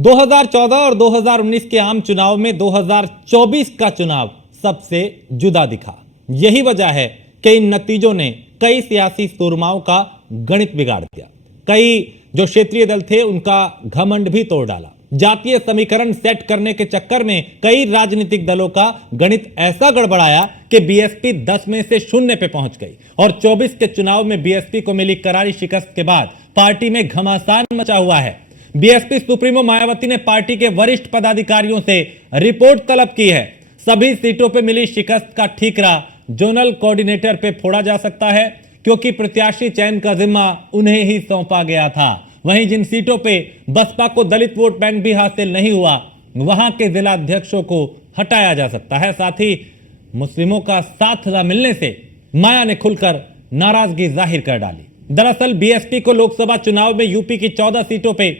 2014 और 2019 के आम चुनाव में 2024 का चुनाव सबसे जुदा दिखा। यही वजह है कि इन नतीजों ने कई सियासी सूरमाओं का गणित बिगाड़ दिया। कई जो क्षेत्रीय दल थे उनका घमंड भी तोड़ डाला। जातीय समीकरण सेट करने के चक्कर में कई राजनीतिक दलों का गणित ऐसा गड़बड़ाया कि बीएसपी 10 में से 0 पे पहुंच गई और 24 के चुनाव में बीएसपी को मिली करारी शिकस्त के बाद पार्टी में घमासान मचा हुआ है। बीएसपी सुप्रीमो मायावती ने पार्टी के वरिष्ठ पदाधिकारियों से रिपोर्ट तलब की है। सभी सीटों पर मिली शिकस्त का ठीकरा जोनल कोऑर्डिनेटर पे फोड़ा जा सकता है, क्योंकि प्रत्याशी चयन का जिम्मा उन्हें ही सौंपा गया था। वहीं जिन सीटों पे बसपा को दलित वोट बैंक भी हासिल नहीं हुआ, वहां के जिला अध्यक्षों को हटाया जा सकता है। साथ ही मुस्लिमों का साथ न मिलने से माया ने खुलकर नाराजगी जाहिर कर डाली। दरअसल बीएसपी को लोकसभा चुनाव में यूपी की 14 सीटों पे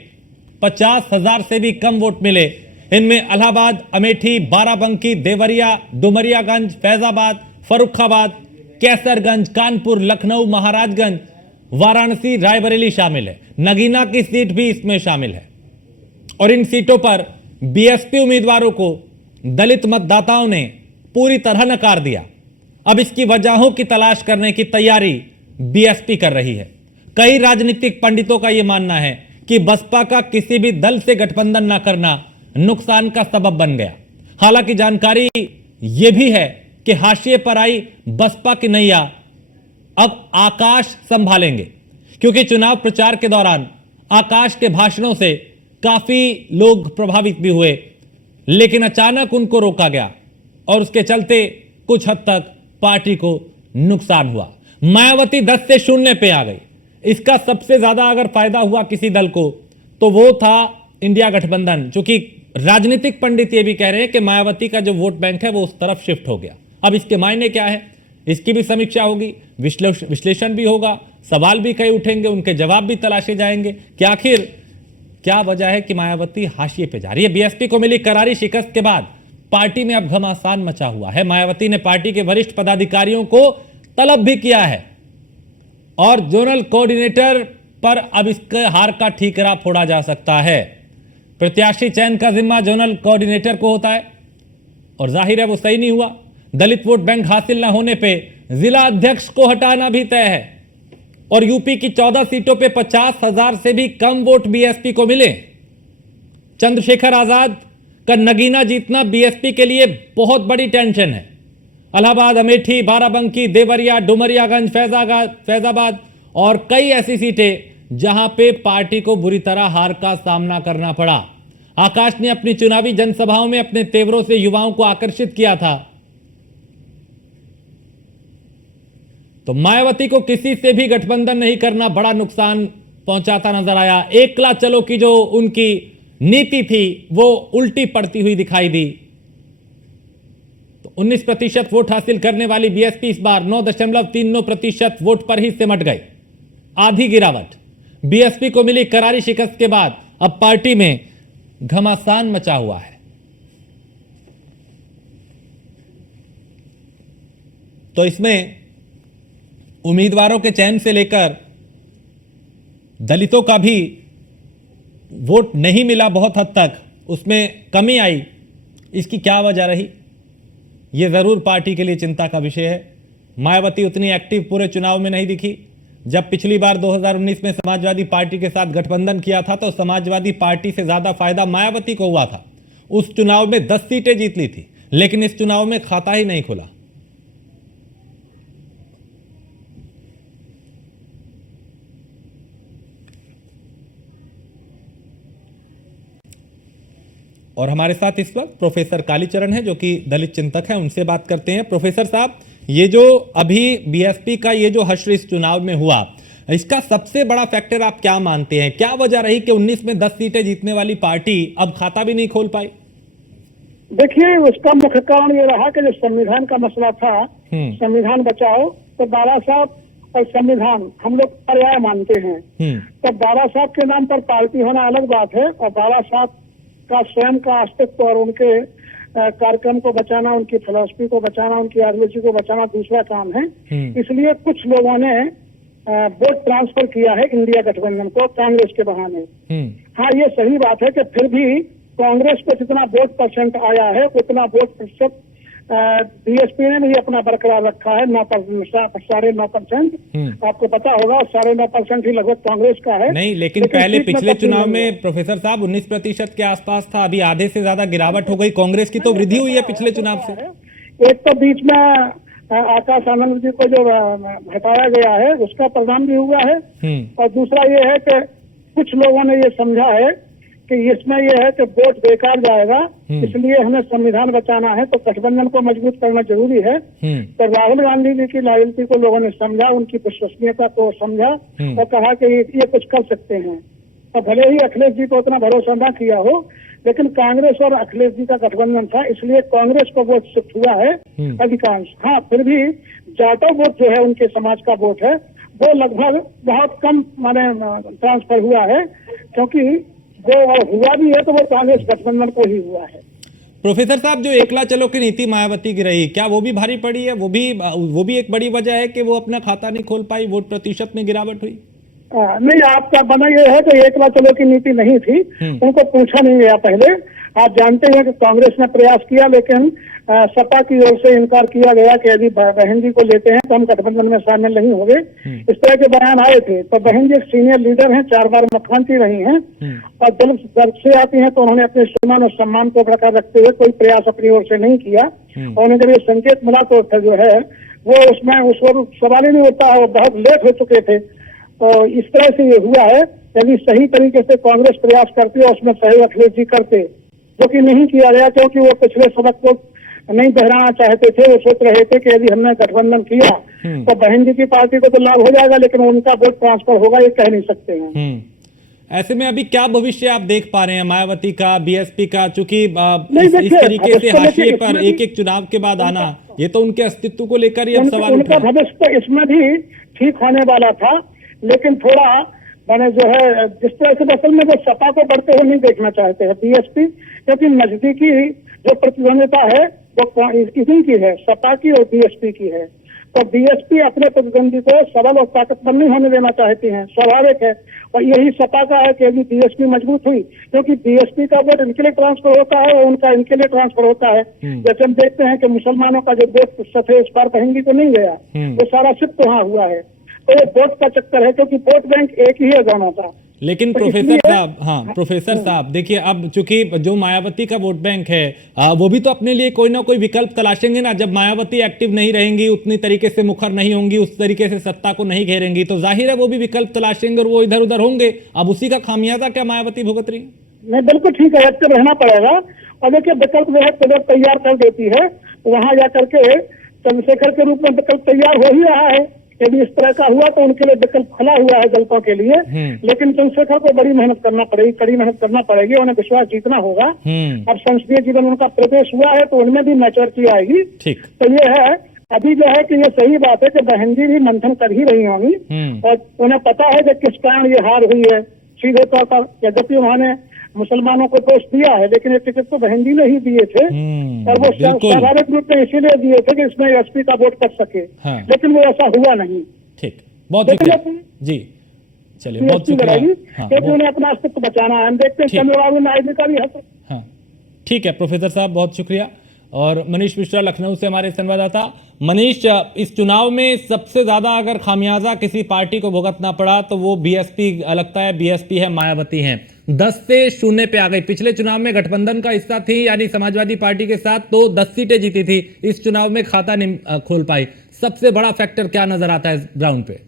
50,000 से भी कम वोट मिले। इनमें इलाहाबाद, अमेठी, बाराबंकी, देवरिया, डुमरियागंज, फैजाबाद, फर्रुखाबाद, कैसरगंज, कानपुर, लखनऊ, महाराजगंज, वाराणसी, रायबरेली शामिल है। नगीना की सीट भी इसमें शामिल है। और इन सीटों पर बीएसपी उम्मीदवारों को दलित मतदाताओं ने पूरी तरह नकार दिया। अब इसकी वजहों की तलाश करने की तैयारी बीएसपी कर रही है। कई राजनीतिक पंडितों का यह मानना है कि बसपा का किसी भी दल से गठबंधन न करना नुकसान का सबब बन गया। हालांकि जानकारी यह भी है कि हाशिए पर आई बसपा की नैया अब आकाश संभालेंगे, क्योंकि चुनाव प्रचार के दौरान आकाश के भाषणों से काफी लोग प्रभावित भी हुए, लेकिन अचानक उनको रोका गया और उसके चलते कुछ हद तक पार्टी को नुकसान हुआ। मायावती 10 से 0 पे आ गई। इसका सबसे ज्यादा अगर फायदा हुआ किसी दल को तो वो था इंडिया गठबंधन, चूंकि राजनीतिक पंडित ये भी कह रहे हैं कि मायावती का जो वोट बैंक है वो उस तरफ शिफ्ट हो गया। अब इसके मायने क्या है, इसकी भी समीक्षा होगी, विश्लेषण भी होगा, सवाल भी कई उठेंगे, उनके जवाब भी तलाशे जाएंगे कि आखिर क्या वजह है कि मायावती हाशिए पे जा रही है। बीएसपी को मिली करारी शिकस्त के बाद पार्टी में अब घमासान मचा हुआ है। मायावती ने पार्टी के वरिष्ठ पदाधिकारियों को तलब भी किया है और जोनल कोऑर्डिनेटर पर अब इसके हार का ठीकरा फोड़ा जा सकता है। प्रत्याशी चयन का जिम्मा जोनल कोऑर्डिनेटर को होता है और जाहिर है वो सही नहीं हुआ। दलित वोट बैंक हासिल न होने पे जिला अध्यक्ष को हटाना भी तय है और यूपी की 14 सीटों पे 50,000 से भी कम वोट बीएसपी को मिले। चंद्रशेखर आजाद का नगीना जीतना बीएसपी के लिए बहुत बड़ी टेंशन है। इलाहाबाद, अमेठी, बाराबंकी, देवरिया, डुमरियागंज, फैजाबाद और कई ऐसी सीटें जहां पे पार्टी को बुरी तरह हार का सामना करना पड़ा। आकाश ने अपनी चुनावी जनसभाओं में अपने तेवरों से युवाओं को आकर्षित किया था, तो मायावती को किसी से भी गठबंधन नहीं करना बड़ा नुकसान पहुंचाता नजर आया। एकला चलो की जो उनकी नीति थी वो उल्टी पड़ती हुई दिखाई दी। तो 19% वोट हासिल करने वाली बीएसपी इस बार 9.39% वोट पर ही सिमट गई। आधी गिरावट। बीएसपी को मिली करारी शिकस्त के बाद अब पार्टी में घमासान मचा हुआ है। तो इसमें उम्मीदवारों के चयन से लेकर दलितों का भी वोट नहीं मिला, बहुत हद तक उसमें कमी आई। इसकी क्या वजह रही, यह जरूर पार्टी के लिए चिंता का विषय है। मायावती उतनी एक्टिव पूरे चुनाव में नहीं दिखी। जब पिछली बार 2019 में समाजवादी पार्टी के साथ गठबंधन किया था तो समाजवादी पार्टी से ज्यादा फायदा मायावती को हुआ था। उस चुनाव में 10 सीटें जीत ली थी, लेकिन इस चुनाव में खाता ही नहीं खुला। और हमारे साथ इस वक्त प्रोफेसर कालीचरण हैं जो कि दलित चिंतक हैं, उनसे बात करते हैं। प्रोफेसर साहब, ये जो अभी बीएसपी का ये जो हश्र इस चुनाव में हुआ, इसका सबसे बड़ा फैक्टर आप क्या मानते हैं? क्या वजह रही कि 19 में 10 सीटें जीतने वाली पार्टी अब खाता भी नहीं खोल पाई? देखिए, उसका मुख्य कारण ये रहा कि जो संविधान का मसला था, संविधान बचाओ, तो बाला साहब और संविधान हम लोग पर्याय मानते हैं। तो बाला साहब के नाम पर पार्टी होना अलग बात है और बाला साहब का स्वयं का अस्तित्व और उनके कार्यक्रम को बचाना, उनकी फिलॉसफी को बचाना, उनकी आइडियोलॉजी को बचाना दूसरा काम है। इसलिए कुछ लोगों ने वोट ट्रांसफर किया है इंडिया गठबंधन को कांग्रेस के बहाने। हाँ, ये सही बात है कि फिर भी कांग्रेस को जितना वोट परसेंट आया है उतना वोट प्रतिशत बीएसपी ने भी अपना बरकरार रखा है, 9.9%। आपको पता होगा 9.5% ही लगभग कांग्रेस का है। नहीं, लेकिन पहले पिछले चुनाव में प्रोफेसर साहब 19% के आसपास था, अभी आधे से ज्यादा गिरावट हो गई। कांग्रेस की तो वृद्धि हुई है पिछले चुनाव से। एक तो बीच में आकाश आनंद जी को जो हटाया गया है उसका परिणाम भी हुआ है, और दूसरा ये है कि कुछ लोगों ने ये समझा है कि इसमें यह है कि वोट बेकार जाएगा, इसलिए हमें संविधान बचाना है तो गठबंधन को मजबूत करना जरूरी है। तो राहुल गांधी जी की लॉयल्टी को लोगों ने समझा, उनकी विश्वसनीयता को समझा और कहा कि ये कुछ कर सकते हैं। तो भले ही अखिलेश जी को उतना भरोसा न किया हो, लेकिन कांग्रेस और अखिलेश जी का गठबंधन था, इसलिए कांग्रेस को वोट शिफ्ट हुआ है अधिकांश। हाँ, फिर भी जाटो वोट जो है उनके समाज का वोट है वो लगभग बहुत कम माने ट्रांसफर हुआ है, क्योंकि वो हुआ भी है तो वो कांग्रेस गठबंधन को ही हुआ है। प्रोफेसर साहब, जो एकला चलो की नीति मायावती की रही, क्या वो भी भारी पड़ी है? वो भी एक बड़ी वजह है कि वो अपना खाता नहीं खोल पाई, वोट प्रतिशत में गिरावट हुई? नहीं, आपका बना ये है कि एकला चलो की नीति नहीं थी, उनको पूछा नहीं गया पहले। आप जानते हैं कि कांग्रेस ने प्रयास किया, लेकिन सपा की ओर से इनकार किया गया कि यदि बहन जी को लेते हैं तो हम गठबंधन में शामिल नहीं होंगे। इस तरह के बयान आए थे। तो बहन जी एक सीनियर लीडर हैं, 4 बार मुख्यमंत्री रही हैं, और जब दर्द से आती हैं तो उन्होंने अपने सम्मान और सम्मान को बरकरार रखते हुए कोई प्रयास अपनी ओर से नहीं किया। और उन्हें जब ये संकेत मिला तो जो है वो उसमें उस वक्त सवाल ही नहीं होता, वो बहुत लेट हो चुके थे। तो इस तरह से ये हुआ है। यदि सही तरीके से कांग्रेस प्रयास करती और उसमें सहयोग अखिलेश जी करते, जो कि नहीं किया गया, क्योंकि वो पिछले सबक को नहीं दोहराना चाहते थे। वो सोच रहे थे कि यदि हमने गठबंधन किया तो बहन जी की पार्टी को तो लाभ हो जाएगा, लेकिन उनका वोट ट्रांसफर होगा ये कह नहीं सकते हैं। ऐसे में अभी क्या भविष्य आप देख पा रहे हैं मायावती का, बीएसपी का? चूंकि इस तरीके से हाशिए पर एक चुनाव के बाद आना, ये तो उनके अस्तित्व को लेकर ही अब सवाल उनका भविष्य तो इसमें भी ठीक होने वाला था, लेकिन थोड़ा मैंने जो है जिस तरह से असल में वो सपा को बढ़ते हुए नहीं देखना चाहते हैं बीएसपी, क्योंकि नजदीकी जो प्रतिद्वंदिता है वो इन्हीं की है, सपा की और बीएसपी की है। तो बीएसपी अपने प्रतिद्वंदी को सबल और ताकतवर नहीं होने देना चाहती है, स्वाभाविक है। और यही सपा का है कि यदि बीएसपी मजबूत हुई, क्योंकि बीएसपी का वोट इनके लिए ट्रांसफर होता है और उनका इनके लिए ट्रांसफर होता है। जैसे हम देखते हैं कि मुसलमानों का जो वोट प्रतिशत है इस बार बहन जी को नहीं गया, वो सारा शिफ्ट वहाँ हुआ है। तो ये वोट का चक्कर है, क्योंकि वोट बैंक एक ही है दोनों का। लेकिन प्रोफेसर साहब, हाँ प्रोफेसर साहब, देखिए अब चूंकि जो मायावती का वोट बैंक है वो भी तो अपने लिए कोई ना कोई विकल्प तलाशेंगे ना। जब मायावती एक्टिव नहीं रहेंगी, उतनी तरीके से मुखर नहीं होंगी, उस तरीके से सत्ता को नहीं घेरेंगी, तो जाहिर है वो भी विकल्प तलाशेंगे और वो इधर उधर होंगे। अब उसी का खामियाजा क्या मायावती भुगत रही? नहीं, बिल्कुल ठीक है, एक्टिव रहना पड़ेगा। और देखिए विकल्प जो है प्रदेश तैयार कर देती है, वहां जाकर के चंद्रशेखर के रूप में विकल्प तैयार हो ही रहा है। यदि इस तरह का हुआ तो उनके लिए विकल्प खुला हुआ है दलितों के लिए, लेकिन चंद्रशेखर को बड़ी मेहनत करना पड़ेगी, कड़ी मेहनत करना पड़ेगी, उन्हें विश्वास जीतना होगा। अब संसदीय जीवन उनका प्रवेश हुआ है तो उनमें भी मैच्योरिटी आएगी। तो ये है, अभी जो है कि ये सही बात है कि बहन जी भी मंथन कर ही रही होंगी और उन्हें पता है कि किस कारण ये हार हुई है सीधे तौर पर। यद्यपि उन्होंने मुसलमानों को दोष दिया है, लेकिन ये टिकट तो बहन जी ने ही दिए थे और वो स्वाभाविक रूप में इसीलिए दिए थे कि इसमें एसपी का वोट कर सके। लेकिन वो ऐसा हुआ नहीं। ठीक, बहुत शुक्रिया जी, चलिए बहुत शुक्रिया। क्योंकि उन्हें अपना अस्तित्व बचाना है। हम देखते हैं चंद्रबाबू नायडू का भी है। हाँ ठीक है प्रोफेसर साहब, बहुत शुक्रिया। और मनीष मिश्रा लखनऊ से हमारे संवाददाता। मनीष, इस चुनाव में सबसे ज्यादा अगर खामियाजा किसी पार्टी को भुगतना पड़ा तो वो बीएसपी लगता है, बीएसपी है, मायावती है। 10 से 0 पे आ गई। पिछले चुनाव में गठबंधन का हिस्सा थी, यानी समाजवादी पार्टी के साथ, तो 10 सीटें जीती थी। इस चुनाव में खाता नहीं खोल पाई। सबसे बड़ा फैक्टर क्या नजर आता है ग्राउंड पे?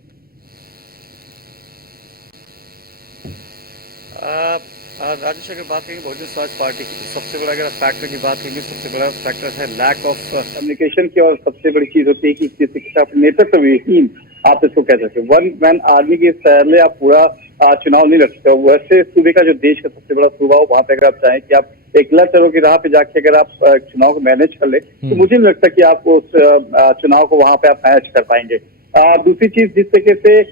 राजेश, अगर बात करेंगे बहुजन समाज पार्टी की, तो सबसे बड़ा अगर फैक्टर की बात करेंगे, सबसे बड़ा फैक्टर है लैक ऑफ कम्युनिकेशन की। और सबसे बड़ी चीज होती है कि किसी के साथ नेतृत्व विहीन, आप इसको कह सकते हैं। वन मैन आर्मी के पहले आप पूरा चुनाव नहीं लड़ सकते। वैसे सूबे का जो देश का सबसे बड़ा सूबा हो, वहां पे अगर आप चाहें कि आप एकला चलो की राह पे जाके अगर आप चुनाव को मैनेज कर ले, तो मुझे नहीं लगता कि आप उस चुनाव को वहां पे आप मैनेज कर पाएंगे। दूसरी चीज, जिस तरीके से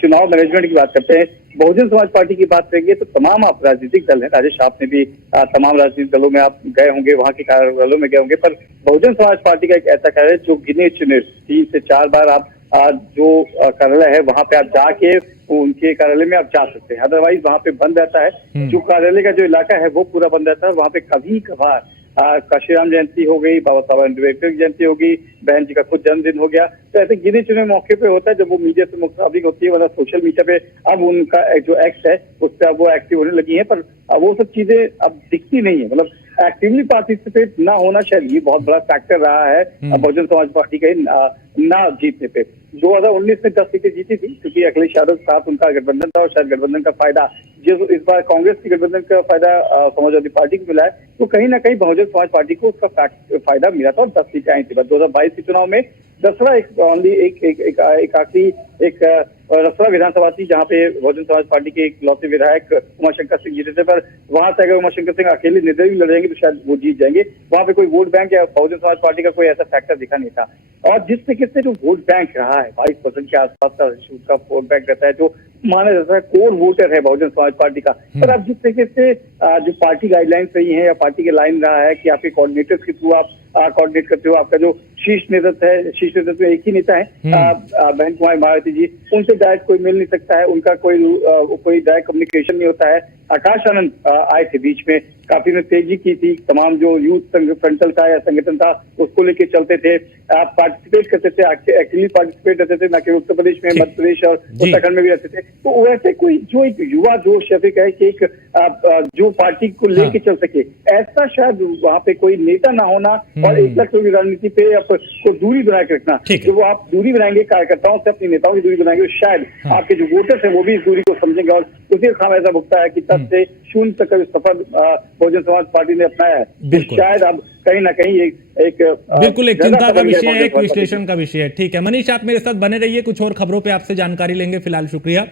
चुनाव मैनेजमेंट की बात करते हैं, बहुजन समाज पार्टी की बात करेंगे तो तमाम आप राजनीतिक दल हैं। राजेश, आपने भी तमाम राजनीतिक दलों में आप गए होंगे, वहां के कार्यालयों में गए होंगे, पर बहुजन समाज पार्टी का एक ऐसा कार्य है जो गिने चुने 3 से 4 बार आप जो कार्यालय है वहां पे आप जाके उनके कार्यालय में आप जा सकते हैं, अदरवाइज वहां पे बंद रहता है। जो कार्यालय का जो इलाका है वो पूरा बंद रहता है। वहां पे कभी कभार काशीराम जयंती हो गई, बाबा साहब अम्बेडकर की जयंती हो गई, बहन जी का खुद जन्मदिन हो गया, तो ऐसे गिने चुने मौके पे होता है जब वो मीडिया से मुखातिब होती है, वरना सोशल मीडिया पे अब उनका जो एक्ट है उस पर अब वो एक्टिव होने लगी है। पर वो सब चीजें अब दिखती नहीं है, मतलब एक्टिवली पार्टिसिपेट ना होना शायद ये बहुत बड़ा फैक्टर रहा है बहुजन समाज पार्टी के ना जीतने पे। 2019 में 10 सीटें जीती थी क्योंकि अखिलेश यादव के साथ उनका गठबंधन था और शायद गठबंधन का फायदा जो इस बार कांग्रेस की गठबंधन का फायदा समाजवादी पार्टी को मिला है, तो कहीं ना कहीं बहुजन समाज पार्टी को उसका फायदा मिला था और 10 सीटें आई थी। 2022 के चुनाव में रसड़ा एक आखिरी रसड़ा विधानसभा थी जहाँ पे बहुजन समाज पार्टी के इकलौते विधायक उमाशंकर सिंह जीते थे, पर वहां से अगर उमाशंकर सिंह अकेले निर्दलीय लड़ेंगे तो शायद वो जीत जाएंगे। वहां पे कोई वोट बैंक या बहुजन समाज पार्टी का कोई ऐसा फैक्टर दिखा नहीं था। और जिस तरीके से जो वोट बैंक रहा है 22% के आसपास का वोट बैंक रहता है, जो माना जाता है कोर वोटर है बहुजन समाज पार्टी का। पर अब जिस तरीके से जो पार्टी गाइडलाइंस रही है या पार्टी के लाइन रहा है कि आपके कोऑर्डिनेटर्स के थ्रू आप कोऑर्डिनेट करते हो, आपका जो शीर्ष नेतृत्व में एक ही नेता है बहन कुमारी मायावती जी, उनसे डायरेक्ट कोई मिल नहीं सकता है, उनका कोई डायरेक्ट कम्युनिकेशन नहीं होता है। आकाश आनंद आए थे बीच में, काफी ने तेजी की थी, तमाम जो यूथ फ्रंटल था या संगठन था उसको लेके चलते थे, आप पार्टिसिपेट करते थे, एक्टिवली पार्टिसिपेट रहते थे, न केवल उत्तर प्रदेश में, मध्य प्रदेश और उत्तराखंड में भी रहते थे। तो वैसे कोई जो एक युवा जोश या फिर कहे कि एक जो पार्टी को लेके चल सके, ऐसा शायद वहां पे कोई नेता ना होना और एक लक्ष्य की राजनीति पे आपको दूरी बना के रखना। जो वो आप दूरी बनाएंगे कार्यकर्ताओं से, अपने नेताओं की दूरी बनाएंगे, तो शायद आपके जो वोटर्स हैं वो भी इस दूरी को समझेंगे और उसी का खाम ऐसा भुगता है कि तब से 0 तक का सफर बहुजन समाज पार्टी ने अपनाया है। शायद अब कहीं ना कहीं एक बिल्कुल एक चिंता का विषय है, एक विश्लेषण का विषय है। ठीक है मनीष, आप मेरे साथ बने रहिए, कुछ और खबरों पे आपसे जानकारी लेंगे। फिलहाल शुक्रिया।